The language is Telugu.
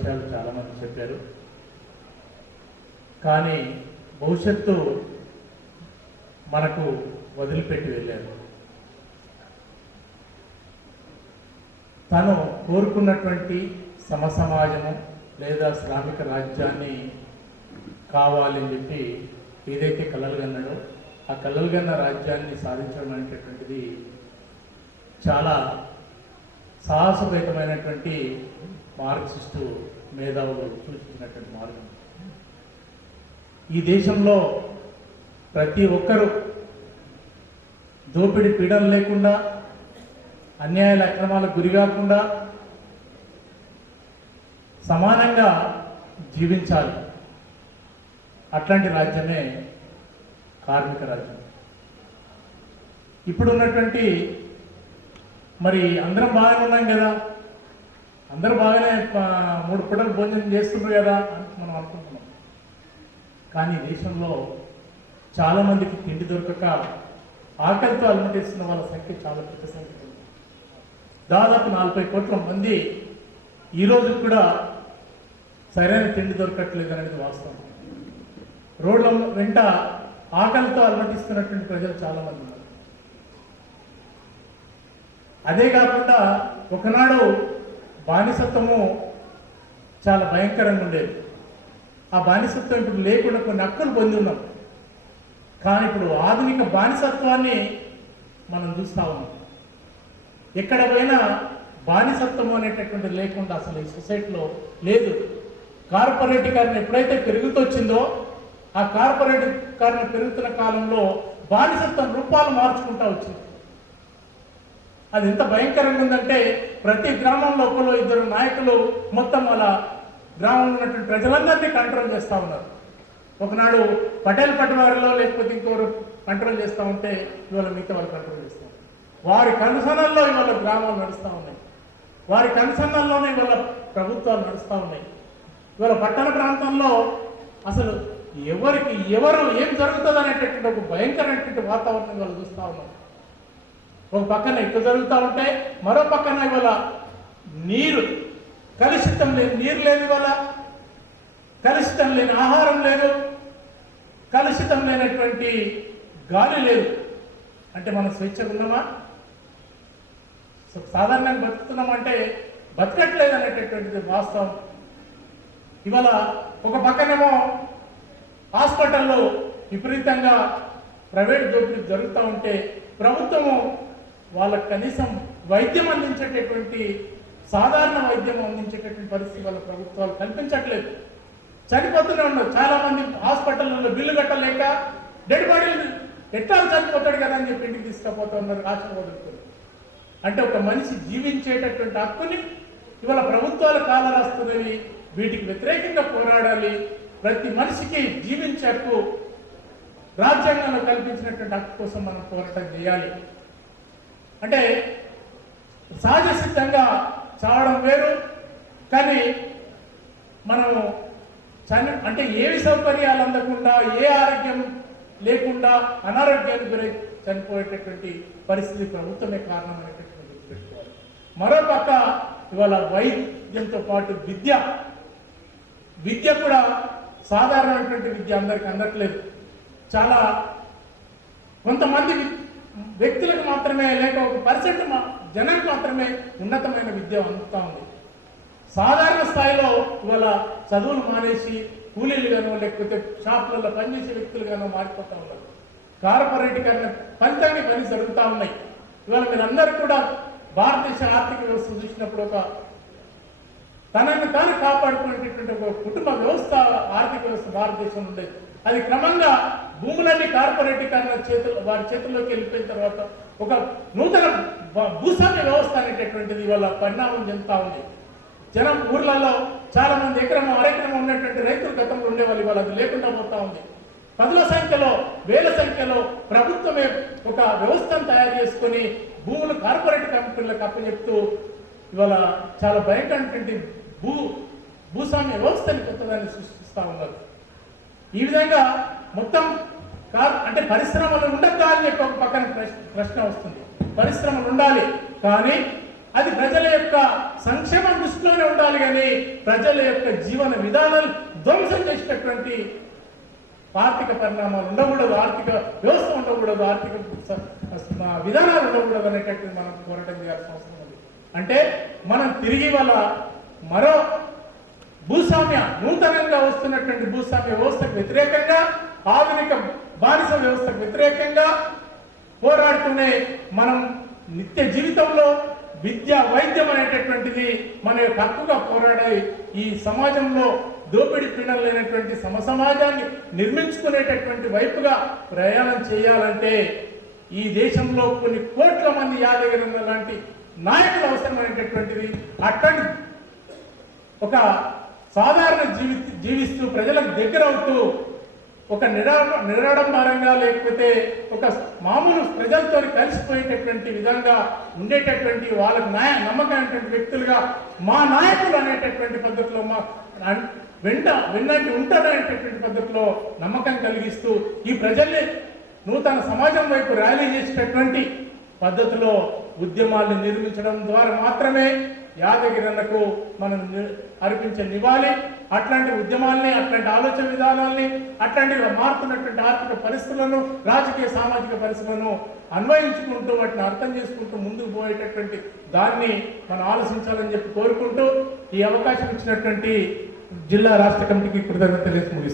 విషయాలు చాలామంది చెప్పారు. కానీ భవిష్యత్తు మనకు వదిలిపెట్టి వెళ్ళారు. తను కోరుకున్నటువంటి సమసమాజము లేదా శ్రామిక రాజ్యాన్ని కావాలని చెప్పి ఏదైతే కలలుగన్నాడో ఆ కలలుగన్న రాజ్యాన్ని సాధించడం అనేటటువంటిది చాలా సాహసోపేతమైనటువంటి మార్క్సిస్టు మేధావులు సూచించినటువంటి మార్గం. ఈ దేశంలో ప్రతి ఒక్కరూ దోపిడి పీడన లేకుండా అన్యాయాల అక్రమాలకు గురి కాకుండా సమానంగా జీవించాలి. అట్లాంటి రాజ్యమే కార్మిక రాజ్యం. ఇప్పుడు ఉన్నటువంటి మరి అందరం బాగానే ఉన్నాం కదా? అందరూ బాగానే మూడు పూటలు భోజనం చేస్తున్నారు కదా అని మనం అనుకుంటున్నాం. కానీ దేశంలో చాలామందికి తిండి దొరకక ఆకలితో అలమటిస్తున్న వాళ్ళ సంఖ్య చాలా పెద్ద సంఖ్య దాదాపు నలభై కోట్ల మంది ఈరోజు కూడా సరైన తిండి దొరకట్లేదు అనేది వాస్తవం. రోడ్ల వెంట ఆకలితో అలమటిస్తున్నటువంటి ప్రజలు చాలామంది మంది ఉన్నారు అదే కాకుండా ఒకనాడు బానిసత్వము చాలా భయంకరంగా ఉండేది. ఆ బానిసత్వం ఇప్పుడు లేకుండా కొన్ని హక్కులు పొంది ఉన్నాం. కానీ ఇప్పుడు ఆధునిక బానిసత్వాన్ని మనం చూస్తూ ఉన్నాం. ఎక్కడ పోయినా బానిసత్వం అనేటటువంటిది లేకుండా అసలు ఈ సొసైటీలో లేదు. కార్పొరేటీకరణ ఎప్పుడైతే పెరుగుతొచ్చిందో ఆ కార్పొరేటీకరణ పెరుగుతున్న కాలంలో బానిసత్వం రూపాలు మార్చుకుంటా వచ్చింది. అది ఎంత భయంకరంగా ఉందంటే ప్రతి గ్రామంలో ఒకరు ఇద్దరు నాయకులు మొత్తం అలా గ్రామంలో ఉన్నటువంటి ప్రజలందరినీ కంట్రోల్ చేస్తూ ఉన్నారు. ఒకనాడు పటేల్ పటవారిలో లేకపోతే ఇంకోరు కంట్రోల్ చేస్తూ ఉంటే ఇవాళ మిగతా వాళ్ళు కంట్రోల్ చేస్తూ వారి కనుసనల్లో ఇవాళ గ్రామాలు నడుస్తూ ఉన్నాయి. వారి కనుసన్నల్లోనే ఇవాళ ప్రభుత్వాలు నడుస్తూ ఉన్నాయి. ఇవాళ పట్టణ ప్రాంతంలో అసలు ఎవరికి ఎవరు ఏం జరుగుతుంది అనేటటువంటి ఒక భయంకరమైనటువంటి వాతావరణం వాళ్ళు చూస్తూ ఉన్నారు ఒక పక్కన ఎక్కువ జరుగుతూ ఉంటే మరో పక్కన ఇవాళ నీరు కలుషితం లేని నీరు లేదు ఇవాళ. కలుషితం లేని ఆహారం లేదు. కలుషితం లేనటువంటి గాలి లేదు. అంటే మనం స్వేచ్ఛగా ఉన్నామా? సో సాధారణంగా బతుకుతున్నామంటే బతకట్లేదు అనేటటువంటిది వాస్తవం. ఇవాళ ఒక పక్కనేమో హాస్పిటల్లో విపరీతంగా ప్రైవేట్ దోపిడీ జరుగుతూ ఉంటే ప్రభుత్వము వాళ్ళకి కనీసం వైద్యం అందించేటటువంటి సాధారణ వైద్యం అందించేటటువంటి పరిస్థితి వాళ్ళ ప్రభుత్వాలు కల్పించట్లేదు చనిపోతూనే ఉన్నారు. చాలా మంది హాస్పిటల్లో బిల్లు కట్టలేక డెడ్ బాడీలు ఎట్లా చనిపోతాడు కదా అని చెప్పి ఇంటికి తీసుకుపోతా ఉన్నారు రాష్ట్ర అంటే ఒక మనిషి జీవించేటటువంటి హక్కుని ఇవాళ ప్రభుత్వాలు కాలరాస్తున్నవి. వీటికి వ్యతిరేకంగా పోరాడాలి. ప్రతి మనిషికి జీవించే హక్కు రాజ్యాంగంలో కల్పించినటువంటి హక్కు కోసం మనం పోరాటం చేయాలి. అంటే సహజ సిద్ధంగా చావడం వేరు కానీ మనము చని అంటే ఏవి సౌకర్యాలు అందకుండా ఏ ఆరోగ్యం లేకుండా అనారోగ్యానికి గురై చనిపోయేటటువంటి పరిస్థితి ప్రభుత్వమే కారణం అనేటటువంటి గుర్తుపెట్టుకోవాలి మరో పక్క ఇవాళ వైద్యంతో పాటు విద్య. విద్య కూడా సాధారణమైనటువంటి విద్య అందరికి అందట్లేదు. చాలా కొంతమంది వ్యక్తులకు మాత్రమే లేక ఒక పర్సెంట్ జనానికి మాత్రమే ఉన్నతమైన విద్య అందుతూ ఉంది. సాధారణ స్థాయిలో ఇవాళ చదువులు మానేసి కూలీలుగానో లేకపోతే షాపులలో పనిచేసే వ్యక్తులుగానో మారిపోతూ ఉన్నారు. కార్పొరేటీకరణ ఫలితాన్ని పని జరుగుతూ ఉన్నాయి. ఇవాళ మీరందరూ కూడా భారతదేశ ఆర్థిక వ్యవస్థ చూసినప్పుడు ఒక తనని తాను కాపాడుకునేటటువంటి ఒక కుటుంబ వ్యవస్థ ఆర్థిక వ్యవస్థ భారతదేశంలో ఉండేది. అది క్రమంగా భూములన్నీ కార్పొరేటీకరణ చేతులు వారి చేతుల్లోకి వెళ్ళిపోయిన తర్వాత ఒక నూతన భూస్వామ్య వ్యవస్థ అనేటటువంటిది ఇవాళ పరిణామం చెందుతా ఉంది. జనం ఊర్లలో చాలా మంది ఎకరం అరెకరం ఉన్నటువంటి రైతులు గతంలో ఉండేవాళ్ళు ఇవాళ అది లేకుండా పోతా ఉంది. పదుల సంఖ్యలో వేల సంఖ్యలో ప్రభుత్వమే ఒక వ్యవస్థను తయారు చేసుకొని భూములు కార్పొరేట్ కంపెనీలకు అప్పచెప్తూ ఇవాళ చాలా భయంకరమైనటువంటి భూ భూస్వామ్య వ్యవస్థని కొత్తదాన్ని సృష్టిస్తా ఉన్నారు. ఈ విధంగా మొత్తం కాదు అంటే పరిశ్రమలు ఉండద్దా అని చెప్పి ఒక పక్కన ప్రశ్న ప్రశ్న వస్తుంది. పరిశ్రమలు ఉండాలి కానీ అది ప్రజల యొక్క సంక్షేమం దృష్టిలోనే ఉండాలి కానీ ప్రజల యొక్క జీవన విధానాలు ధ్వంసం చేసేటటువంటి ఆర్థిక పరిణామాలు ఉండకూడదు ఆర్థిక వ్యవస్థ ఉండకూడదు ఆర్థిక విధానాలు ఉండకూడదు అనేటటువంటి మనం పోరాటం చేయాల్సిన అవసరం ఉంది. అంటే మనం తిరిగి వల్ల మరో భూస్వామ్య నూతనంగా వస్తున్నటువంటి భూస్వామ్య వ్యవస్థకు వ్యతిరేకంగా ఆధునిక బానిస వ్యవస్థకు వ్యతిరేకంగా పోరాడుతూనే మనం నిత్య జీవితంలో విద్య వైద్యం అనేటటువంటిది మన యొక్క హక్కుగా పోరాడే ఈ సమాజంలో దోపిడి పీడలైనటువంటి సమసమాజాన్ని సమ సమాజాన్ని నిర్మించుకునేటటువంటి వైపుగా ప్రయాణం చేయాలంటే ఈ దేశంలో కొన్ని కోట్ల మంది యాదగిరి లాంటి నాయకులు అవసరమైనటువంటిది అట్టని ఒక సాధారణ జీవి జీవిస్తూ ప్రజలకు దగ్గర అవుతూ ఒక నిరా నిరాడంబరంగా లేకపోతే ఒక మామూలు ప్రజలతో కలిసిపోయేటటువంటి విధంగా ఉండేటటువంటి వాళ్ళకు నాయ నమ్మకమైనటువంటి వ్యక్తులుగా మా నాయకులు అనేటటువంటి పద్ధతిలో మా వెంట వెన్నంటి ఉంటారనేటటువంటి పద్ధతిలో నమ్మకం కలిగిస్తూ ఈ ప్రజల్ని నూతన సమాజం వైపు ర్యాలీ చేసేటటువంటి పద్ధతిలో ఉద్యమాల్ని నిర్మించడం ద్వారా మాత్రమే యాదగిరన్నకు మనం అర్పించే నివాళి అట్లాంటి ఉద్యమాల్ని అట్లాంటి ఆలోచన విధానాల్ని అట్లాంటి మారుతున్నటువంటి ఆర్థిక పరిస్థితులను రాజకీయ సామాజిక పరిస్థితులను అన్వయించుకుంటూ వాటిని అర్థం చేసుకుంటూ ముందుకు పోయేటటువంటి దాన్ని మనం ఆలోచించాలని చెప్పి కోరుకుంటూ ఈ అవకాశం ఇచ్చినటువంటి జిల్లా రాష్ట్ర కమిటీకి కృతజ్ఞత ముగిస్తున్నాను